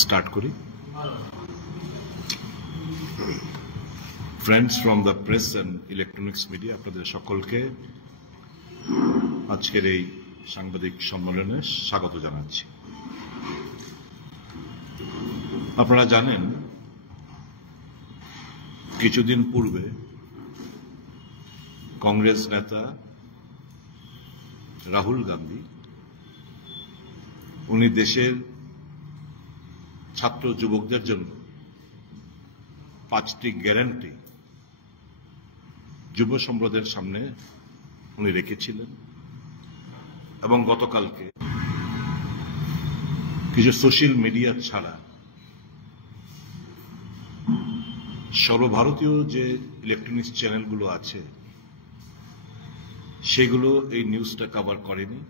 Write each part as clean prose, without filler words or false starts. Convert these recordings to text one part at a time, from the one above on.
Start করি। Friends from the press and electronics media, আপনাদের সকলকে আজকের এই সাংবাদিক সম্মেলনে স্বাগত জানাচ্ছি। আপনারা জানেন, কিছুদিন পূর্বে কংগ্রেস নেতা রাহুল গান্ধী উনি দেশের ছাত্র যুবকদের জন্য 5টি গ্যারান্টি যুব সম্প্রদায়ের সামনে উনি রেখেছিলেন এবং গতকালকে কিছু সোশ্যাল মিডিয়া ছাড়া সর্বভারতীয় যে ইলেকট্রনিক্স চ্যানেলগুলো আছে সেগুলো এই নিউজটা কভার করেনি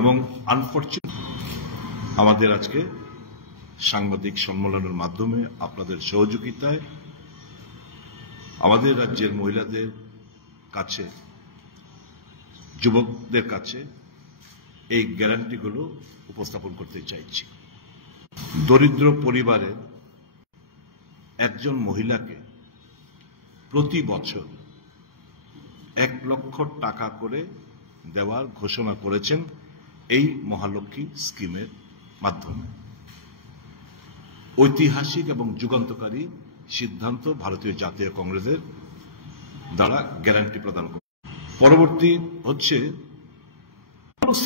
এবং আনফরচুনেট আমাদের আজকে সাংবাদিক সম্মেলনের মাধ্যমে আপনাদের সহযোগিতায় আমাদের রাজ্যের মহিলাদের কাছে, যুবকদের কাছে এই গ্যারান্টিগুলো উপস্থাপন করতে চাইছি। দরিদ্র পরিবারে একজন মহিলাকে প্রতি বছর 1 লক্ষ টাকা করে দেওয়ার ঘোষণা করেছেন এই মহালক্ষ্মী স্কিমের মাধ্যমে। ঐতিহাসিক এবং যুগান্তকারী সিদ্ধান্ত ভারতীয় জাতীয় কংগ্রেসের দ্বারা গ্যারান্টি প্রদান করে। পরবর্তী হচ্ছে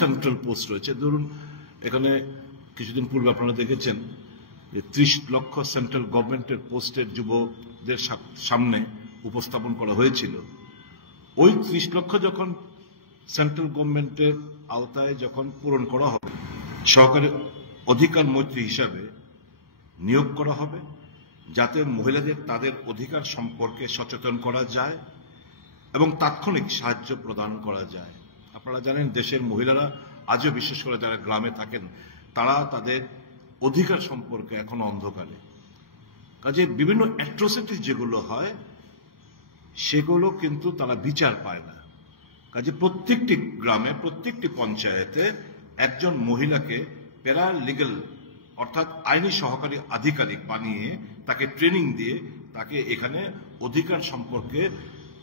সেন্ট্রাল পোস্ট রয়েছে। ধরুন, এখানে কিছুদিন পূর্বে আপনারা দেখেছেন যে 30 লক্ষ সেন্ট্রাল গভর্নমেন্টের পোস্টের যুবকদের সামনে উপস্থাপন করা হয়েছিল। ওই 30 লক্ষ যখন সেন্ট্রাল গভর্নমেন্টের আওতায় যখন পূরণ করা হবে, সহকারী অধিকার মন্ত্রী হিসাবে নিয়োগ করা হবে, যাতে মহিলাদের তাদের অধিকার সম্পর্কে সচেতন করা যায় এবং তাৎক্ষণিক সাহায্য প্রদান করা যায়। আপনারা জানেন, দেশের মহিলারা আজও, বিশেষ করে যারা গ্রামে থাকেন, তারা তাদের অধিকার সম্পর্কে এখনো অন্ধকারে। কাজে বিভিন্ন অ্যাট্রোসিটি যেগুলো হয় সেগুলো কিন্তু তারা বিচার পায় না। কাজে প্রত্যেকটি গ্রামে, প্রত্যেকটি পঞ্চায়েতে একজন মহিলাকে প্যারালিগ্যাল অর্থাৎ আইনি সহকারী আধিকারিক বানিয়ে তাকে ট্রেনিং দিয়ে তাকে এখানে অধিকার সম্পর্কে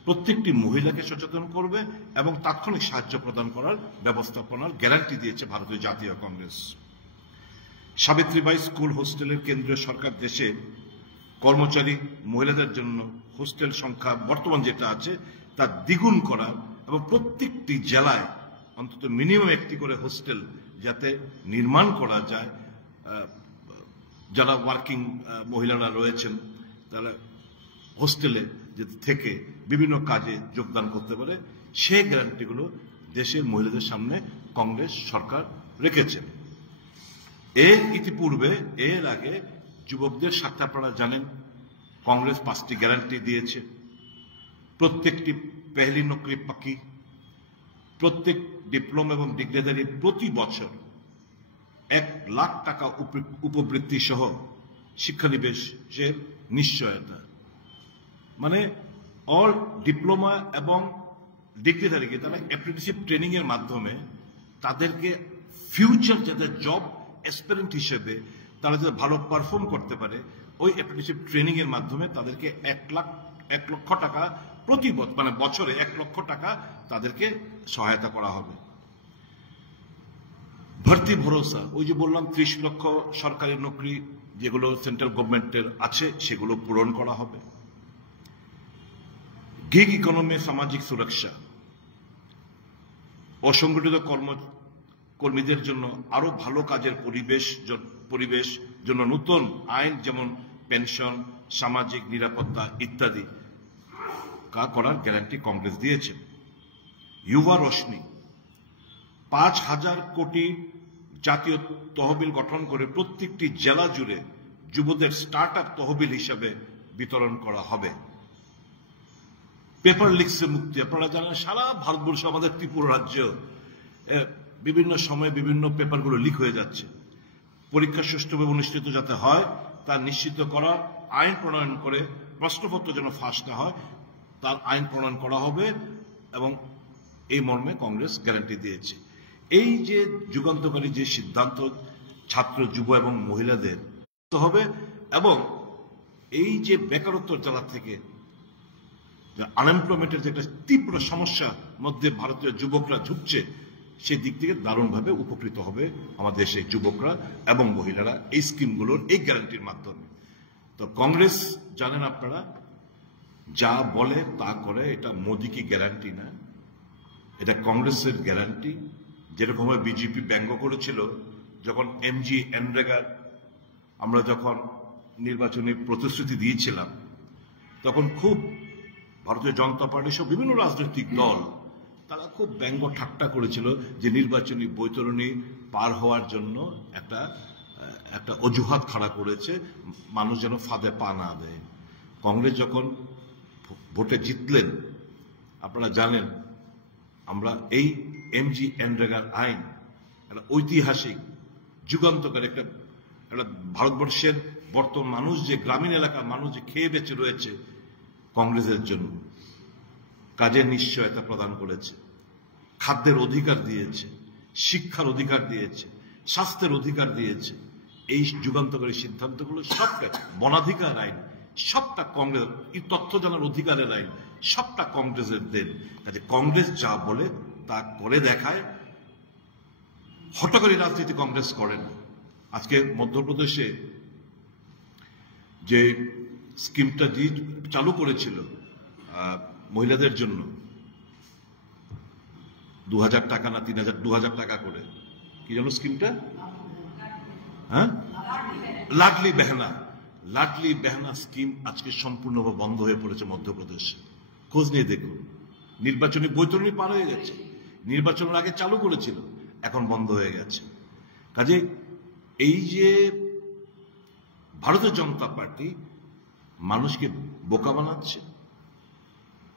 প্রত্যেকটি মহিলাকে সচেতন করবে এবং তাৎক্ষণিক সাহায্য প্রদান করার ব্যবস্থাপনার গ্যারান্টি দিয়েছে ভারতীয় জাতীয় কংগ্রেস। সাবিত্রীবাই স্কুল হোস্টেলের কেন্দ্রীয় সরকার দেশে কর্মচারী মহিলাদের জন্য হোস্টেল সংখ্যা বর্তমান যেটা আছে তা দ্বিগুণ করা এবং প্রত্যেকটি জেলায় অন্তত মিনিমাম একটি করে হোস্টেল যাতে নির্মাণ করা যায়, যারা ওয়ার্কিং মহিলারা রয়েছেন তারা হোস্টেলে থেকে বিভিন্ন কাজে যোগদান করতে পারে, সেই গ্যারান্টিগুলো দেশের মহিলাদের সামনে কংগ্রেস সরকার রেখেছে। এর ইতিপূর্বে, এর আগে যুবকদের সাথে আপনারা জানেন কংগ্রেস 5টি গ্যারান্টি দিয়েছে। প্রত্যেকটি পেহলি নকরি পাকি, প্রত্যেক ডিপ্লোমা এবং ডিগ্রিধারী প্রতি বছর 1 লাখ টাকা উপবৃত্তি সহ শিক্ষানিবেশের নিশ্চয়তা। মানে অল ডিপ্লোমা এবং ডিগ্রিধারীকে তারা অ্যাপ্রেন্টিসশিপ ট্রেনিং এর মাধ্যমে তাদেরকে ফিউচার যাতে জব অ্যাসপিরেন্ট হিসেবে তারা যাতে ভালো পারফর্ম করতে পারে, ওই অ্যাপ্রেন্টিসশিপ ট্রেনিং এর মাধ্যমে তাদেরকে 1 লক্ষ টাকা প্রতি মানে বছরে 1 লক্ষ টাকা তাদেরকে সহায়তা করা হবে। ভর্তি ভরসা, ওই যে বললাম 30 লক্ষ সরকারি নকরি যেগুলো সেন্ট্রাল গভর্নমেন্টের আছে সেগুলো পূরণ করা হবে। গিগ ইকোনমি, সামাজিক সুরক্ষা, অসংগঠিত কর্মীদের জন্য আরো ভালো কাজের পরিবেশ জন্য নতুন আইন যেমন পেনশন, সামাজিক নিরাপত্তা ইত্যাদি করার গ্যারান্টি কংগ্রেস দিয়েছে। যুবা রোশনী, 5,000 কোটি জাতীয় তহবিল গঠন করে প্রত্যেকটি জেলা জুড়ে যুবদের স্টার্ট আপ তহবিল হিসেবে বিতরণ করা হবে। পেপার লিকসে মুক্তি, আপনারা জানেন সারা ভারতবর্ষ, আমাদের ত্রিপুরা রাজ্য বিভিন্ন সময়ে বিভিন্ন পেপারগুলো লিক হয়ে যাচ্ছে। পরীক্ষা সুষ্ঠুভাবে অনুষ্ঠিত যাতে হয় তা নিশ্চিত করা, আইন প্রণয়ন করে প্রশ্নপত্র যেন ফাঁস না হয় তার আইন প্রণয়ন করা হবে এবং এই মর্মে কংগ্রেস গ্যারান্টি দিয়েছে। এই যে যুগান্তকারী যে সিদ্ধান্ত ছাত্র, যুব এবং মহিলাদের হবে এবং এই যে বেকারত্ব জ্বালা থেকে আনএমপ্লয়মেন্টের যে একটা তীব্র সমস্যার মধ্যে ভারতীয় যুবকরা ঝুঁকছে, সেই দিক থেকে দারুণভাবে উপকৃত হবে আমাদের দেশের যুবকরা এবং মহিলারা এই স্কিমগুলোর এই গ্যারান্টির মাধ্যমে। তো কংগ্রেস জানেন আপনারা, যা বলে তা করে, এটা মোদি কি গ্যারান্টি না, এটা কংগ্রেসের গ্যারান্টি। যেরকম বিজেপি ব্যঙ্গ করেছিল যখন এমজি এনরেগার আমরা যখন নির্বাচনী প্রতিশ্রুতি দিয়েছিলাম, তখন খুব ভারতীয় জনতা পার্টি সহ বিভিন্ন রাজনৈতিক দল তারা খুব ব্যঙ্গ ঠাট্টা করেছিল যে নির্বাচনী বৈতরণী পার হওয়ার জন্য একটা অজুহাত খাড়া করেছে, মানুষ যেন ফাঁদে পা না দেয়। কংগ্রেস যখন ভোটে জিতলেন, আপনারা জানেন আমরা এই এমজি এনরেগার আইন একটা ঐতিহাসিক যুগান্তকারী একটা ভারতবর্ষের বর্তমান মানুষ যে গ্রামীণ এলাকার মানুষ যে খেয়ে বেঁচে রয়েছে, কংগ্রেসের জন্য কাজের নিশ্চয়তা প্রদান করেছে, খাদ্যের অধিকার দিয়েছে, শিক্ষার অধিকার দিয়েছে, স্বাস্থ্যের অধিকার দিয়েছে। এই যুগান্তকারী সিদ্ধান্তগুলো সবটা, বনাধিকার আইন সবটা কংগ্রেস, এই তথ্য জানার অধিকারের আইন সবটা কংগ্রেসের দেন। কাজে কংগ্রেস যা বলে তা করে দেখায়, হটকারী রাজনীতি কংগ্রেস করে না। আজকে মধ্যপ্রদেশে যে স্কিমটা চালু করেছিল মহিলাদের জন্য 2000 টাকা না 2000 টাকা করে, কি জানো স্কিমটা? হ্যাঁ, লাডলি বেহনা স্কিম আজকে সম্পূর্ণভাবে বন্ধ হয়ে পড়েছে মধ্যপ্রদেশে। খোঁজ নিয়ে দেখুন, নির্বাচনী বৈতরণী পার হয়ে গেছে, নির্বাচনের আগে চালু করেছিল, এখন বন্ধ হয়ে গেছে। কাজে এই যে ভারতীয় জনতা পার্টি মানুষকে বোকা বানাচ্ছে,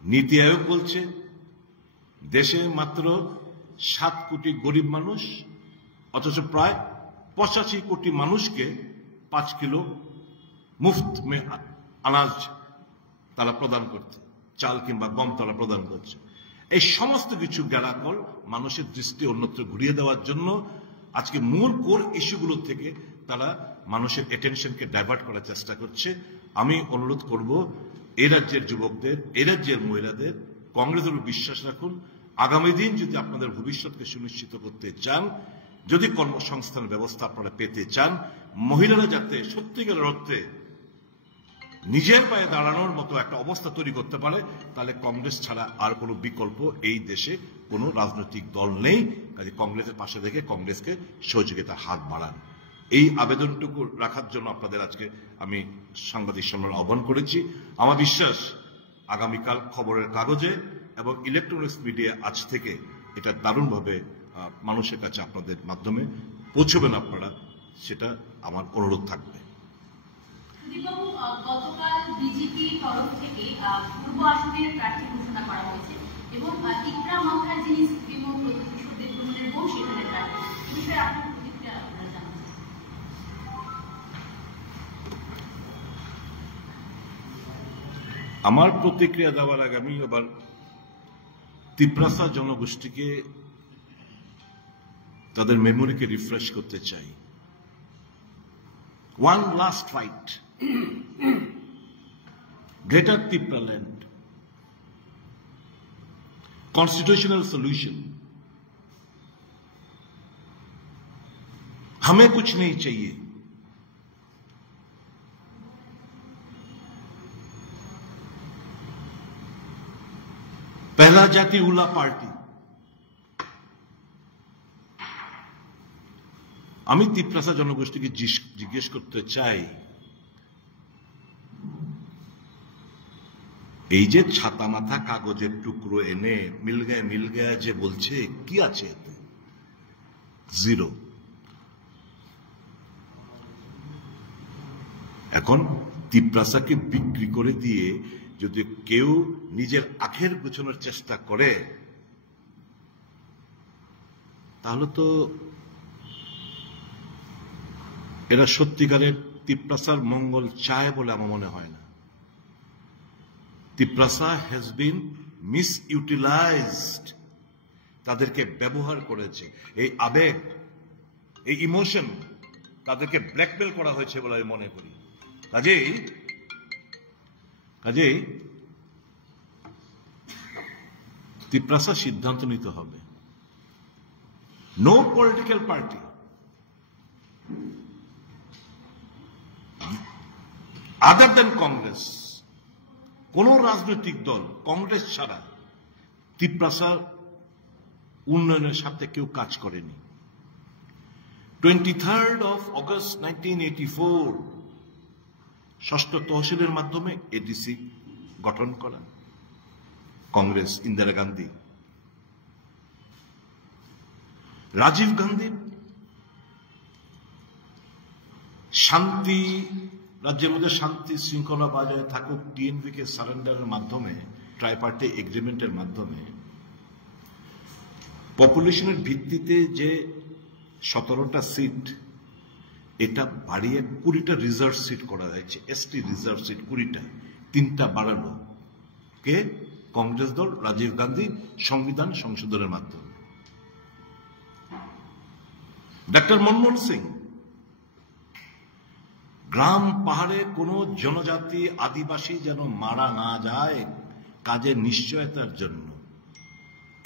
নীতি আয়োগ বলছে দেশে মাত্র 7 কোটি গরিব মানুষ, অথচ প্রায় 85 কোটি মানুষকে 5 কিলো মুফত মে আনাজ তারা প্রদান করছে, চাল কিংবা গম তারা প্রদান করছে। এই সমস্ত কিছু গ্যারাকল মানুষের দৃষ্টি অন্যত্র ঘুরিয়ে দেওয়ার জন্য আজকে মূল কোর ইস্যুগুলো থেকে তারা মানুষের অ্যাটেনশনকে ডাইভার্ট করার চেষ্টা করছে। আমি অনুরোধ করব এই রাজ্যের যুবকদের, এই রাজ্যের মহিলাদের, কংগ্রেসের বিশ্বাস রাখুন। আগামী দিন যদি আপনাদের ভবিষ্যৎকে সুনিশ্চিত করতে চান, যদি কর্মসংস্থানের ব্যবস্থা আপনারা পেতে চান, মহিলারা যাতে সত্যিকারের অর্থে নিজের পায়ে দাঁড়ানোর মতো একটা অবস্থা তৈরি করতে পারে, তাহলে কংগ্রেস ছাড়া আর কোনো বিকল্প এই দেশে কোনো রাজনৈতিক দল নেই। কাজে কংগ্রেসের পাশে থেকে কংগ্রেসকে সহযোগিতার হাত বাড়ান। এই আবেদনটুকু রাখার জন্য আপনাদের আজকে আমি সাংবাদিক সম্মেলন আহ্বান করেছি। আমার বিশ্বাস আগামীকাল খবরের কাগজে এবং ইলেকট্রনিক্স মিডিয়া আজ থেকে এটা দারুণভাবে মানুষের কাছে আপনাদের মাধ্যমে পৌঁছবেন আপনারা, সেটা আমার অনুরোধ থাকবে। গতকাল বিজেপির তরফ থেকে পূর্ব আসনের প্রার্থী ঘোষণা করা হয়েছে এবং ইকরাম আখতার যিনি সুপ্রিমো প্রতিশোধের গ্রহণের বউ সেখানে প্রার্থী, বিষয়ে আপনার প্রতিক্রিয়া আপনারা জানান। আমার প্রতিক্রিয়া দেওয়ার আগে আমি এবার তিপ্রাসা জনগোষ্ঠীকে তাদের মেমোরিকে রিফ্রেশ করতে চাই। One last fight, Greater Tipra land, constitutional solution। हमें कुछ नहीं चाहिए, पहला जाति उला पार्टी। আমি তিপ্রাসা জনগোষ্ঠীকে জিজ্ঞেস করতে চাই, এই যে ছাতা মাথা কাগজের টুকরো এনে মিল গয়া যে বলছে, কি আছে এতে? জিরো। এখন তিপ্রাসাকে বিক্রি করে দিয়ে যদি কেউ নিজের আখের গোছানোর চেষ্টা করে, তাহলে তো এরা সত্যিকারের তিপ্রাসার মঙ্গল চায় বলে আমার মনে হয় না। তিপ্রাসা হ্যাজ বিন মিসইউটিলাইজড, তাদেরকে ব্যবহার করেছে। এই আবেগ, এই ইমোশন তাদেরকে ব্ল্যাকমেল করা হয়েছে বলে আমি মনে করি। কাজেই তিপ্রাসা সিদ্ধান্ত নিতে হবে। নো পলিটিক্যাল পার্টি আদার দেন কংগ্রেস, কোন রাজনৈতিক দল কংগ্রেস ছাড়া তিপ্রাসার উন্নয়নের সাথে কেউ কাজ করেনি। 23rd of August 1984 ষষ্ঠ তহসিলের মাধ্যমে এডিসি গঠন করা কংগ্রেস, ইন্দিরা গান্ধী। রাজীব গান্ধী শান্তি, রাজ্যের মধ্যে শান্তি শৃঙ্খলা বজায় থাকুক, টিএনপি কে সারেন্ডারের মাধ্যমে, ট্রাইপার্টি এগ্রিমেন্টের মাধ্যমে পপুলেশনের ভিত্তিতে যে 17টা সিট, এটা বাড়িয়ে 20টা রিজার্ভ সিট করা যাচ্ছে, এসটি রিজার্ভ সিট 20টা, 3টা বাড়ানো কে কংগ্রেস দল, রাজীব গান্ধী সংবিধান সংশোধনের মাধ্যমে। ডক্টর মনমোহন সিং গ্রাম পাহাড়ে কোন জনজাতি আদিবাসী যেন মারা না যায় কাজের নিশ্চয়তার জন্য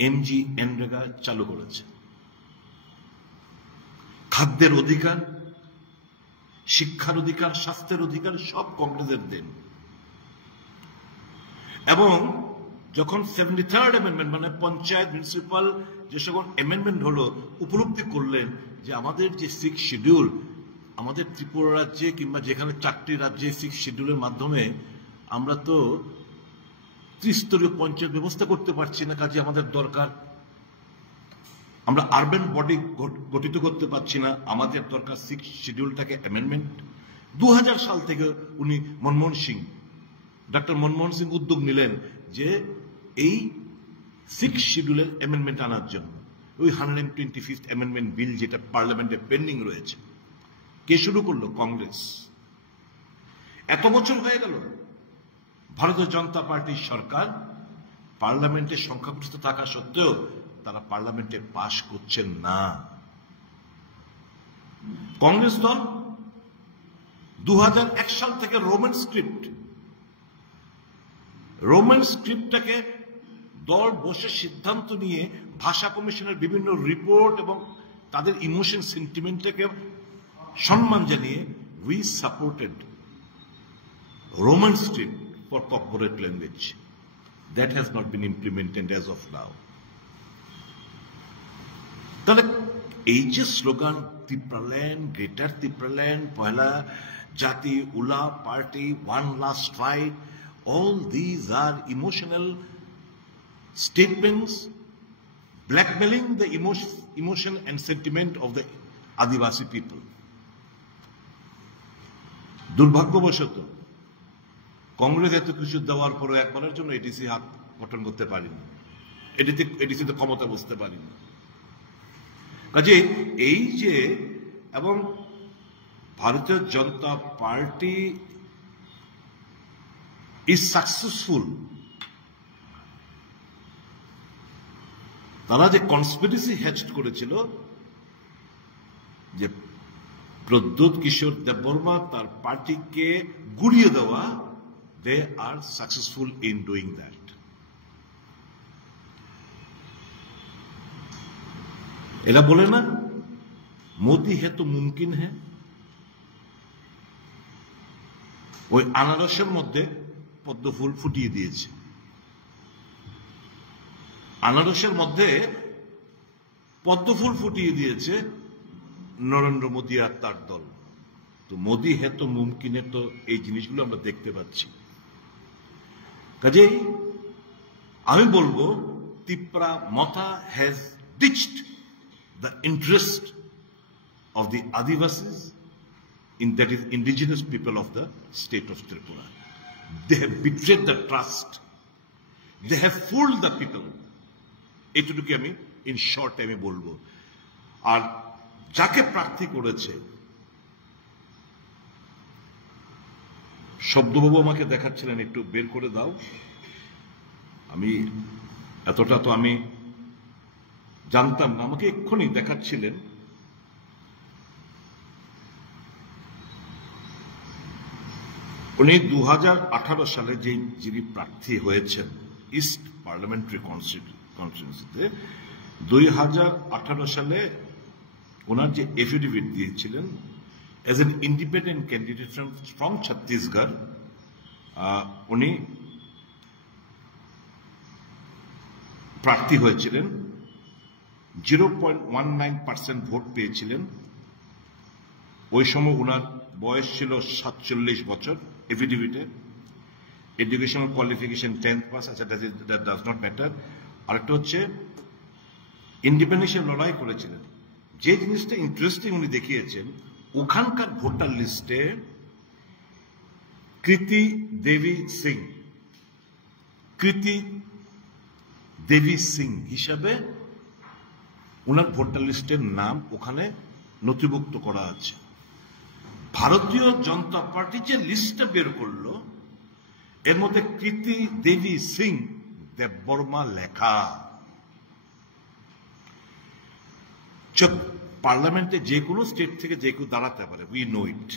এমজি-এনরেগা চালু করেছে। খাদ্যের অধিকার, শিক্ষার অধিকার, স্বাস্থ্যের অধিকার সব কংগ্রেসের দেন। এবং যখন 73rd অ্যামেন্ডমেন্ট মানে পঞ্চায়েত মিউনিসিপাল যে সকল অ্যামেন্ডমেন্ট হলো, উপলব্ধি করলেন যে আমাদের যে 6 শিডিউল, আমাদের ত্রিপুরা রাজ্যে কিংবা যেখানে 4টি রাজ্যে 6 শিডিউলের মাধ্যমে আমরা তো ত্রিস্তরীয় পঞ্চায়েত ব্যবস্থা করতে পারছি না, কাজে আমাদের দরকার। আমরা আরবান বডি গঠিত করতে পারছি না, আমাদের দরকার 6 শিডিউলটাকে অ্যামেন্ডমেন্ট। 2000 সাল থেকে উনি ডক্টর মনমোহন সিং উদ্যোগ নিলেন যে এই 6 শিডিউলের অ্যামেন্ডমেন্ট আনার জন্য। ওই 125th অ্যামেন্ডমেন্ট বিল যেটা পার্লামেন্টে পেন্ডিং রয়েছে, কে শুরু করলো? কংগ্রেস। এত বছর হয়ে গেল, ভারতীয় জনতা পার্টির সরকার পার্লামেন্টে সংখ্যাগরিষ্ঠ থাকা সত্ত্বেও তারা পার্লামেন্টে পাশ করছেন না। কংগ্রেস দল 2001 সাল থেকে রোমান স্ক্রিপ্টটাকে দল বসে সিদ্ধান্ত নিয়ে ভাষা কমিশনের বিভিন্ন রিপোর্ট এবং তাদের ইমোশন সেন্টিমেন্টটাকে সম্মান জানিয়ে we supported Roman script for corporate language. That has not been implemented as of now. তাহলে এই যে স্লোগান ত্রিপুরাল্যান্ড, গ্রেটার ত্রিপুরাল্যান্ড, পয়লা জাতি, উলা party, one last fight, all these are emotional statements blackmailing the emotion and sentiment of the Adivasi people. দুর্ভাগ্যবশত কংগ্রেস এত কিছু দেওয়ার পরে একবারের জন্য এডিসি হাত গঠন করতে পারেনি, এডিসিতে ক্ষমতা বসতে পারেনি। কাজে এই যে, এবং ভারতীয় জনতা পার্টি ইজ সাকসেসফুল, তারা যে কনস্পিরেসি হ্যাচড করেছিল যে প্রদ্যোৎ কিশোর দেববর্মা তার পার্টিকে গুড়িয়ে দেওয়া, they are successful in doing that. এরা বলে না মোদি হে তো মুমকিন হে, ওই আনারসের মধ্যে পদ্ম ফুল ফুটিয়ে দিয়েছে। আনারসের মধ্যে পদ্ম ফুল ফুটিয়ে দিয়েছে নরেন্দ্র মোদী আর তার দল। তো মোদি হে তো মুমকিনে তো এই জিনিসগুলো আমরা দেখতে পাচ্ছি। কাজেই আমি বলবো Tipra Motha has ditched the interest of the Adivasis, that is indigenous people of the state of Tripura. They have betrayed the trust. They have fooled the people. এটুকুই আমি ইন শর্ট আমি বলবো। আর যাকে প্রার্থী করেছে, শব্দবাবু আমাকে দেখাচ্ছিলেন, একটু বের করে দাও। আমি এতটা তো আমি জানতাম না, আমাকে এক্ষুনি দেখাচ্ছিলেন। উনি 2018 সালে যিনি প্রার্থী হয়েছেন ইস্ট পার্লামেন্টারি কনস্টিটিউয়েন্সিতে, 2018 সালে ওনার যে এফিডেভিট দিয়েছিলেন age N independent candidate from Chhattisgarh, উনি প্রার্থী হয়েছিলেন, 0.19% ভোট পেয়েছিলেন। ওই সময় ওনার বয়স ছিল 47 বছর। এফিডেভিটে এডুকেশনাল কোয়ালিফিকেশন 10th পাস, আচ্ছা দ্যাট ডাজ নট ম্যাটার। আরেকটা হচ্ছে ইন্ডিপেন্ডেন্সের লড়াই করেছিলেন। যে জিনিসটা ইন্টারেস্টিং উনি দেখিয়েছেন, ওখানকার ভোটার লিস্টে কৃতি দেবী সিং হিসাবে ওনার ভোটার লিস্টের নাম ওখানে নথিভুক্ত করা আছে। ভারতীয় জনতা পার্টি যে লিস্টটা বের করলো এর মধ্যে কৃতি দেবী সিং দেববর্মা লেখা। পার্লামেন্টে যে কোনো স্টেট থেকে যে কেউ দাঁড়াতে পারে, উই নো ইট।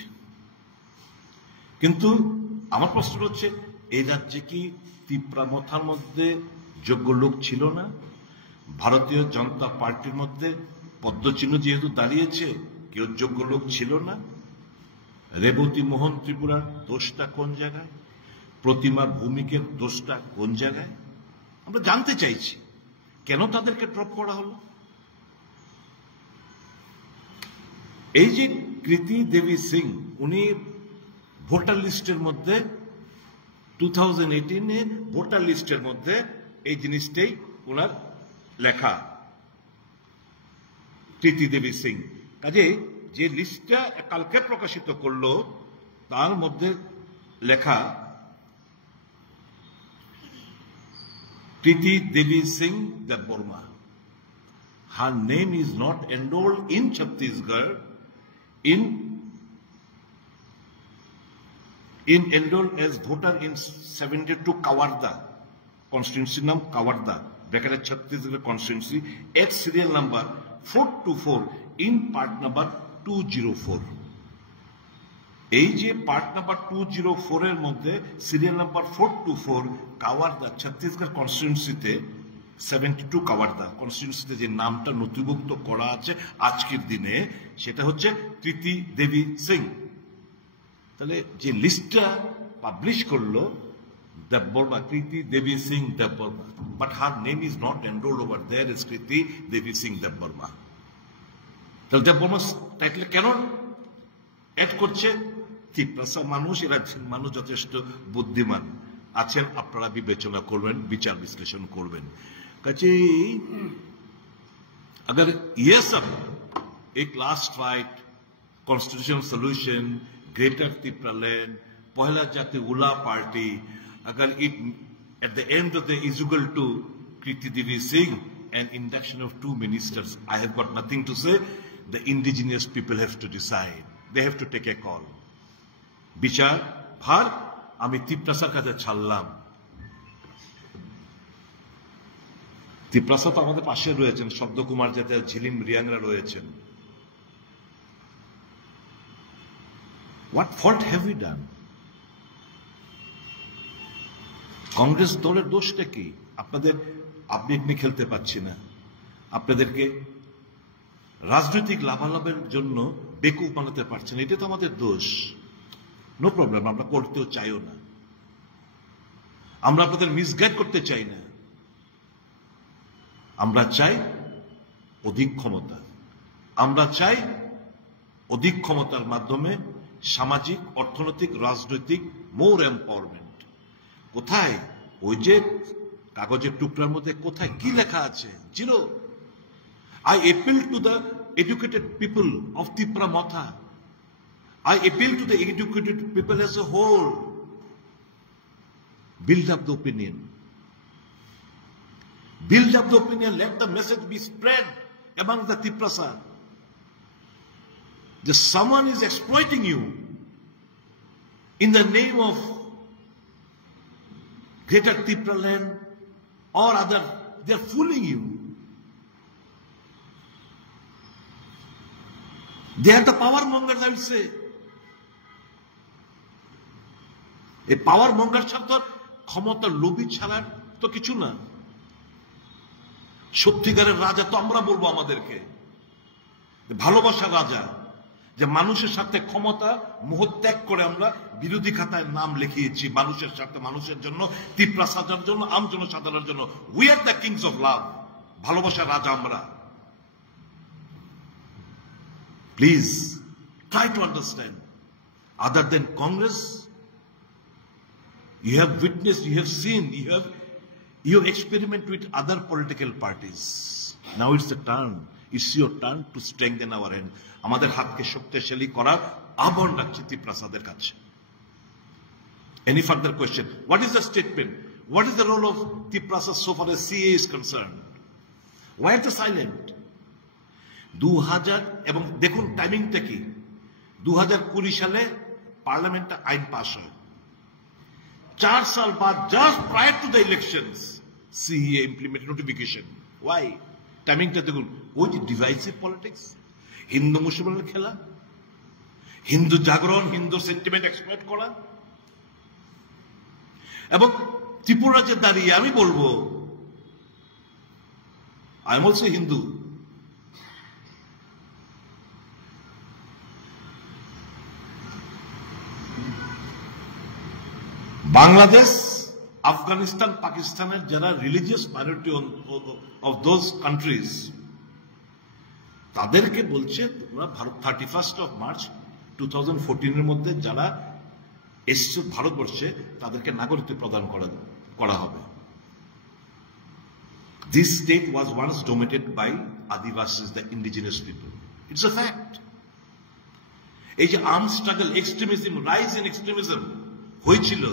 কিন্তু আমার প্রশ্ন হচ্ছে, এই রাজ্যে কি তিপ্রামথার মধ্যে যোগ্য লোক ছিল না? ভারতীয় জনতা পার্টির মধ্যে পদ্মচিহ্ন যেহেতু দাঁড়িয়েছে, কেউ যোগ্য লোক ছিল না? রেবতী মোহন ত্রিপুরার দোষটা কোন জায়গায়? প্রতিমা ভৌমিকের দোষটা কোন জায়গায়? আমরা জানতে চাইছি কেন তাদেরকে ড্রপ করা হলো। এই যে কৃতি দেবী সিং, উনি ভোটার লিস্টের মধ্যে 2018 ভোটার লিস্টের মধ্যে এই জিনিসটাই ওনার লেখা, কৃতি দেবী সিং। কাজে যে লিস্টটা কালকে প্রকাশিত করলো তার মধ্যে লেখা Kriti Devi Singh Debbarma. Her name is not enrolled in Chhattisgarh, enrolled as voter in 72 Kawarda constituency, नाम Kawarda, bracket Chhattisgarh constituency, at serial number 424 in part number 204। এই যে পার্ট নাম্বার 204 এর মধ্যে সিরিয়াল নাম্বার 424 কাওয়ারদা ছত্তিশগড় কনস্টিটিউয়েন্সিতে 72 কাওয়ারদা কনস্টিটিউয়েন্সিতে যে নামটা নথিভুক্ত করা আছে আজকের দিনে, সেটা হচ্ছে কৃতি দেবী সিং। তাহলে যে লিস্টটা পাবলিশ করলো Debbarma, Kriti Devi Singh Debbarma, but her name is not enrolled over there is Kriti Devi Singh Debbarma. তাহলে দেববর্মা টাইটেল কেন অ্যাড করছে? তিপ্রাসা মানুষ, এরা মানুষ যথেষ্ট বুদ্ধিমান আছেন, আপনারা বিবেচনা করবেন, বিচার বিশ্লেষণ করবেন। কাজেই अगर ये सब एक last fight, constitution solution, greater Tripuraland, पहला जाति उला पार्टी, अगर it at the end of the is equal to Kriti Devi Singh and induction of 2 ministers, I have got nothing to say. The indigenous people have to decide. They have to take a call. বিচার ভার আমি তিপ্রাসার কাছে ছাড়লাম। তিপ্রাসা তো আমাদের পাশে রয়েছেন, শব্দকুমার যাতে, ঝিলিম রিয়াংরা রয়েছেন। What fault have we done? Congress দলের দোষটা কি? আপনাদের আপনি খেলতে পাচ্ছি না, আপনাদেরকে রাজনৈতিক লাভালাভের জন্য বেকুব বানাতে পারছেন, এটা তো আমাদের দোষ। নো প্রবলেম, আমরা করতেও চাইও না, আমরা আপনাদের মিসগাইড করতে চাই না। আমরা চাই অধিক ক্ষমতা, আমরা চাই অধিক ক্ষমতার মাধ্যমে সামাজিক, অর্থনৈতিক, রাজনৈতিক মোর এম্পাওয়ারমেন্ট। কোথায় ওই যে কাগজের টুকরার মধ্যে কোথায় কি লেখা আছে? Zero. I appeal to the educated people of Tipramotha. I appeal to the educated people as a whole. Build up the opinion. Build up the opinion. Let the message be spread among the Tiprasa. That someone is exploiting you in the name of Greater Tipraland, or other, they're fooling you. They are the power mongers, I will say. এই পাওয়ার Munger ছাড়া ক্ষমতার লোভী ছাড়া তো কিছু না। সত্যিকারের রাজা তো আমরা বলবো আমাদেরকে, ভালোবাসার রাজা, যে মানুষের সাথে ক্ষমতা মোহ ত্যাগ করে আমরা বিরোধী খাতায় নাম লিখিয়েছি, মানুষের সাথে, মানুষের জন্য, তিপ্রা সাজার জন্য, আম জনসাধারণের জন্য। We are the kings of love, ভালোবাসার রাজা আমরা। Please try to understand, other than Congress, you have witnessed, you have seen, you have experimented with other political parties. Now it's the turn, it's your turn to strengthen our hand. আমাদের হাতকে শক্তিশালী করার আহ্বান রাখছি ত্রিপ্রাসাদের কাছে। Any further question? What is the statement? What is the role of Triprasad so far as CA is concerned? Why are they silent? 2000 এবং দেখুন টাইমিংটা কি, 2020 সালে পার্লামেন্টে আইন পাস হয়, 4 साल बाद, just prior to the elections, CA implemented notification. Why? Timing টা দেখুন, ওই যে ডিভাইসিভ পলিটিক্স, হিন্দু মুসলমানের খেলা, হিন্দু জাগরণ, হিন্দু সেন্টিমেন্ট এক্সপ্লয়েট করা। এবং ত্রিপুরা যে দাঁড়িয়ে আমি বলবো, I am also Hindu, Bangladesh, Afghanistan, পাকিস্তানের যারা religious minority of those countries, তাদেরকে বলছে তোমরা 31 মার্চ 2014 মধ্যে যারা এসছে ভারতবর্ষে তাদেরকে নাগরিকত্ব প্রদান করা হবে। This state was once dominated by Adivasis, the indigenous people. It's a fact. এই যে arm struggle, extremism, rise in extremism হয়েছিল,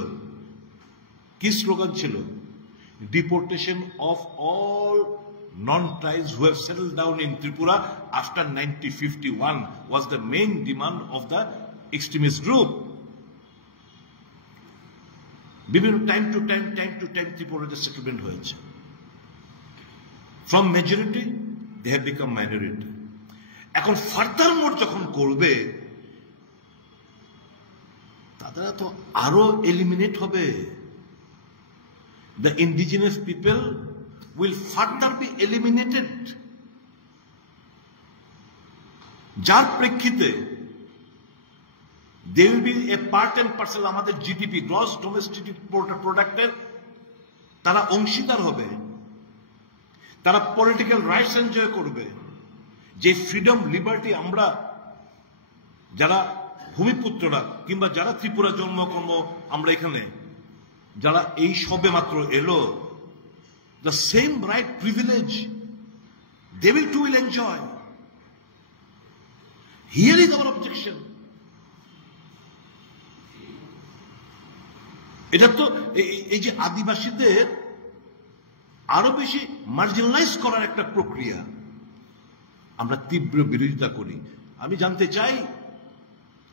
কি স্লোগান ছিল? Deportation of all non-tribes who have settled down in Tripura after 1951 was the main demand of the extremist group. বিভিন্ন time to time ত্রিপুরাতে settlement হয়েছে। From majority they have become minority. এখন further মোর যখন করবে, তারা তো আরো এলিমিনেট হবে। The indigenous people will further be eliminated. যার প্রেক্ষিতে they will be a part and parcel আমাদের জিডিপি, গ্রস ডোমেস্টিক প্রোডাক্টের তারা অংশীদার হবে, তারা পলিটিক্যাল রাইটস এনজয় করবে। যে ফ্রিডম, লিবার্টি আমরা যারা ভূমিপুত্ররা কিংবা যারা ত্রিপুরা জন্মকর্ম আমরা এখানে যারা এই সবে মাত্র এলো, the same right, privilege they will enjoy. Here is our objection. এটা তো এই যে আদিবাসীদের আরো বেশি মার্জিনালাইজ করার একটা প্রক্রিয়া, আমরা তীব্র বিরোধিতা করি। আমি জানতে চাই,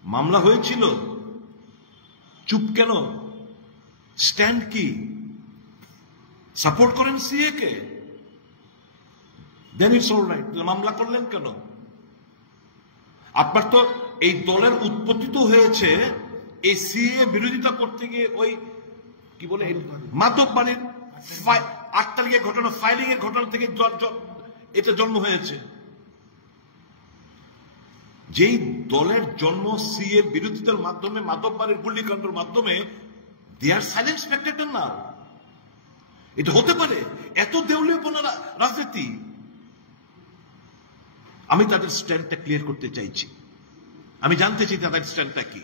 মামলা হয়েছিল, চুপ কেন? স্ট্যান্ড কি? সাপোর্ট করেন সিএ কে? Then it's all right. মামলা করলেন কেন? আপনার তো এই দলের উৎপত্তি তো হয়েছে এই সিএ বিরোধিতা করতে গিয়ে, ওই কি বলে মাদক বাড়ির 8 তারিখের ঘটনা, ফাইলিং এর ঘটনা থেকে এটা জন্ম হয়েছে। যেই দলের জন্ম সিএ বিরোধিতার মাধ্যমে, মাদক বাড়ির গুলিকাণ্ডের মাধ্যমে, দে আর সাইলেন্ট স্পেক্টেটর না। এটা হতে পারে এত দেউলিয়াপনা রাজনীতি? আমি তাদের স্ট্যান্ডটা ক্লিয়ার করতে চাইছি, আমি জানতে চাই তাদের স্ট্যান্ডটা কি।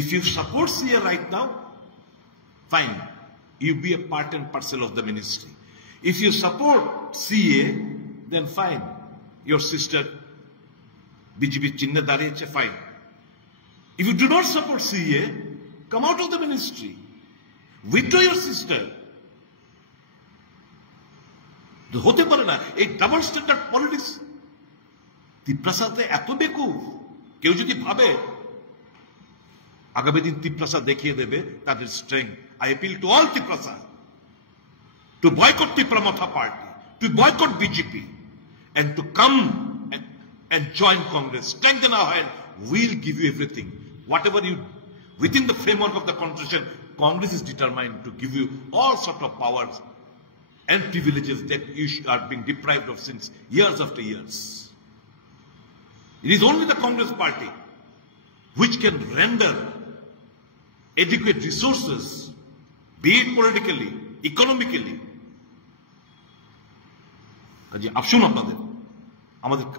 If you support CA right now, fine, you be a part and parcel of the ministry. If you support CA, then fine, your sister BJP chinna dariyeche, fine. If you do not support CA, come out of the ministry, withdraw your sister. হতে পারে না এই double standard politics. ত্রিপ্রাসাদে এত বেকুব, কেউ যদি ভাবে আগামী দিন ত্রিপ্রাসাদ দেখিয়ে দেবে তাদের strength. I appeal to all Tiprasa, to boycott Tipra Matha party, to boycott BJP, and to come and join Congress. Strengthen our hand. We'll give you everything. Whatever you, within the framework of the Constitution, Congress is determined to give you all sort of powers and privileges that you are being deprived of since years after years. It is only the Congress party which can render adequate resources, be it politically, economically. কাজে আসুন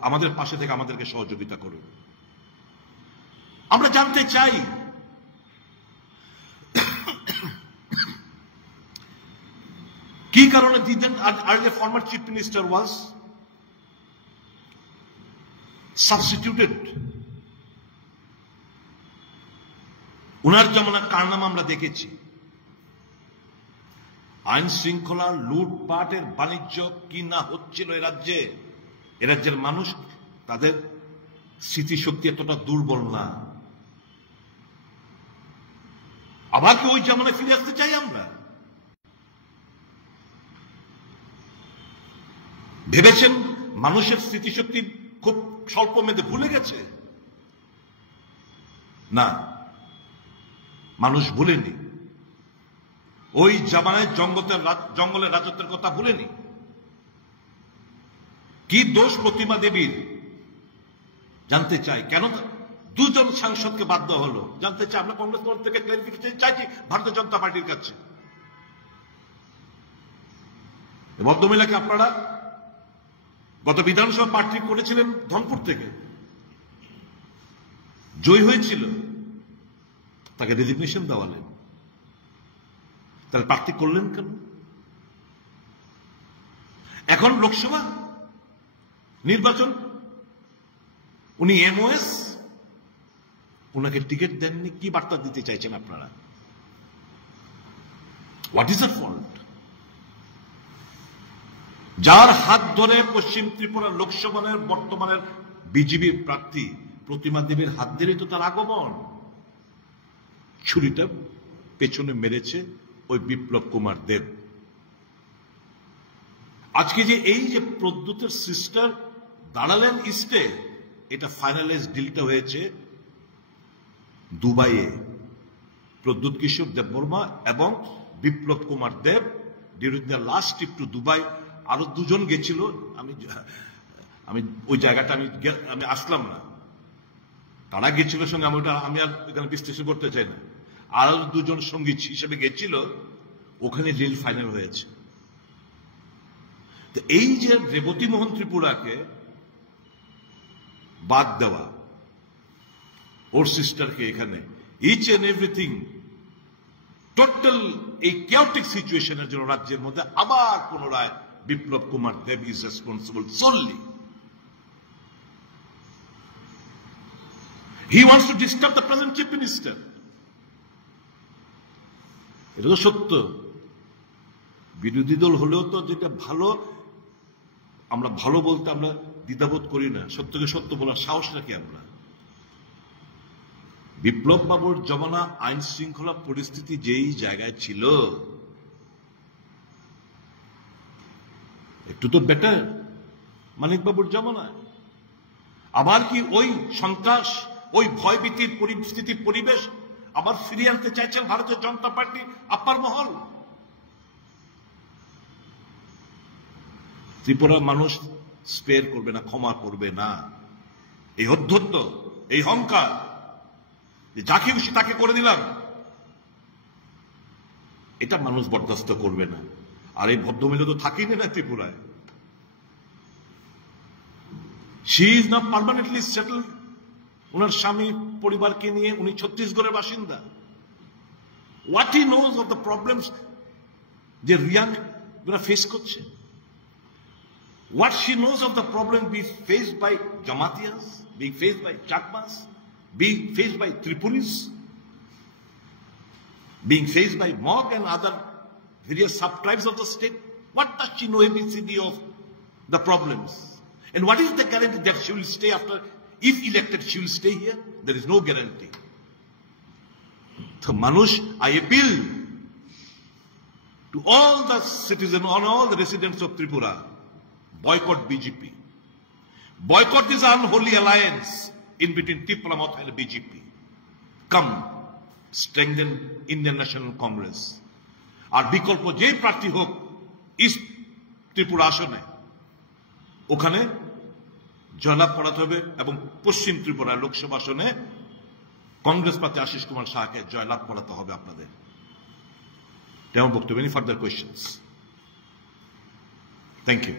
আমাদের পাশে থেকে আমাদেরকে সহযোগিতা করুন। আমরা জানতে চাই কি কারণে দিতেন। Earlier former chief minister was substituted. উনার জামানার কারনামা আমরা দেখেছি। আইন শৃঙ্খলা, লুটপাটের বাণিজ্য কি না হচ্ছিল এ রাজ্যের মানুষ, তাদের স্মৃতিশক্তি এতটা দুর্বল না। আবার কি ওই জামানায় ফিরে আসতে চাই আমরা? ভেবেছেন মানুষের স্মৃতিশক্তি খুব স্বল্প মেয়াদে ভুলে গেছে? না, মানুষ ভুলেনি। ওই জামানায় জঙ্গলের রাজত্বের কথা ভুলেনি। কি দোষ প্রতিমা দেবীর জানতে চাই, কেন দুজন সাংসদকে বাদ দেওয়া হলো জানতে চাই। আমরা কংগ্রেস দল থেকে ক্লারিফিকেশন চাইছি ভারতীয় জনতা পার্টির কাছে। ভদ্রমহিলাকে আপনারা গত বিধানসভা প্রার্থী করেছিলেন ধনপুর থেকে, জয়ী হয়েছিল, তাকে রেজিগনেশন দেওয়ালেন, তাহলে প্রার্থী করলেন কেন? এখন লোকসভা নির্বাচন, উনি এমওএস, উনাকে টিকিট দেননি। কি বার্তা দিতে চাইছেন আপনারা? What is the fault? যার হাত ধরে পশ্চিম ত্রিপুরা লোকসভার বর্তমানের বিজেপির প্রার্থী প্রতিমা দেবীর হাত ধরেই তো তার আগমন। ছুরিটা পেছনে মেরেছে ওই বিপ্লব কুমার দেব। আজকে যে এই যে প্রদ্যুতের সিস্টার দাঁড়ালেন ইস্টে, এটা ফাইনালাইজ ডিলটা হয়েছে দুবাইয়ে। প্রদ্যুৎ কিশোর দেববর্মা এবং Biplab Kumar Deb during the last trip to Dubai. আরো দুজন গেছিল, আমি ওই জায়গাটা আমি আসলাম না, তারা গেছিল সঙ্গে। আমি আর এখানে বিশ্লেষণ করতে চাই না। আরো দুজন সঙ্গী হিসেবে গেছিল, ওখানে ডিল ফাইনাল হয়েছে। তো এই যে রেবতী মোহন ত্রিপুরাকে বাদ দেওয়া, ওর সিস্টারকে এখানে, ইচ এন্ড এভরিথিং, টোটাল এই কেওটিক সিচুয়েশনের জন্য রাজ্যের মধ্যে আবার পুনরায় Biplab Kumar Deb is responsible solely. He wants to disturb the present chief minister. এটা তো সত্য। বিরোধী দল হলেও তো যেটা ভালো, আমরা ভালো বলতে আমরা দ্বিধাবোধ করি না, সত্যকে সত্য বলার সাহস রাখি আমরা। বিপ্লব বাবুর জমানা আইন শৃঙ্খলা পরিস্থিতি যেই জায়গায় ছিল, একটু তো বেটার মানিক বাবুর জমানায়। আবার কি ওই সন্ত্রাস, ওই ভয়ভীতির পরিস্থিতি, পরিবেশ আবার ফিরিয়ে আনতে চাইছেন ভারতীয় জনতা পার্টি আপার মহল? ত্রিপুরার মানুষ স্পেয়ার করবে না, ক্ষমা করবে না। এই অধ্যত্ত, এই অহংকার, যাকে খুশি তাকে করে দিলাম, এটা মানুষ বরদাস্ত করবে না। আর এই ভদ্রমহিলা তো থাকেই না ত্রিপুরায়। She is not permanently settled. ওনার স্বামী পরিবারকে নিয়ে উনি ছত্তিশগড়ের বাসিন্দা। What he knows of the problems যে রিয়াংরা ফেস করছে, what she knows of the problem being faced by Jamatias, being faced by Chakmas, being faced by Tripuris, being faced by Mog and other various sub-tribes of the state. What does she know ABCD of the problems? And what is the guarantee that she will stay after, if elected, she will stay here? There is no guarantee. So Manush, I appeal to all the citizens, on all the residents of Tripura, boycott BJP. Boycott this unholy alliance in between Tripura Moth and BJP. Come, strengthen Indian National Congress. আর বিকল্প যে প্রার্থী হোক east Tripura আসনে ওখানে জয়লাভ করাতে হবে এবং পশ্চিম ত্রিপুরা লোকসভা আসনে কংগ্রেস প্রার্থী আশিস কুমার শাহকে জয়লাভ করাতে হবে আপনাদের। তেমন বক্তব্য। Any further questions? Thank you.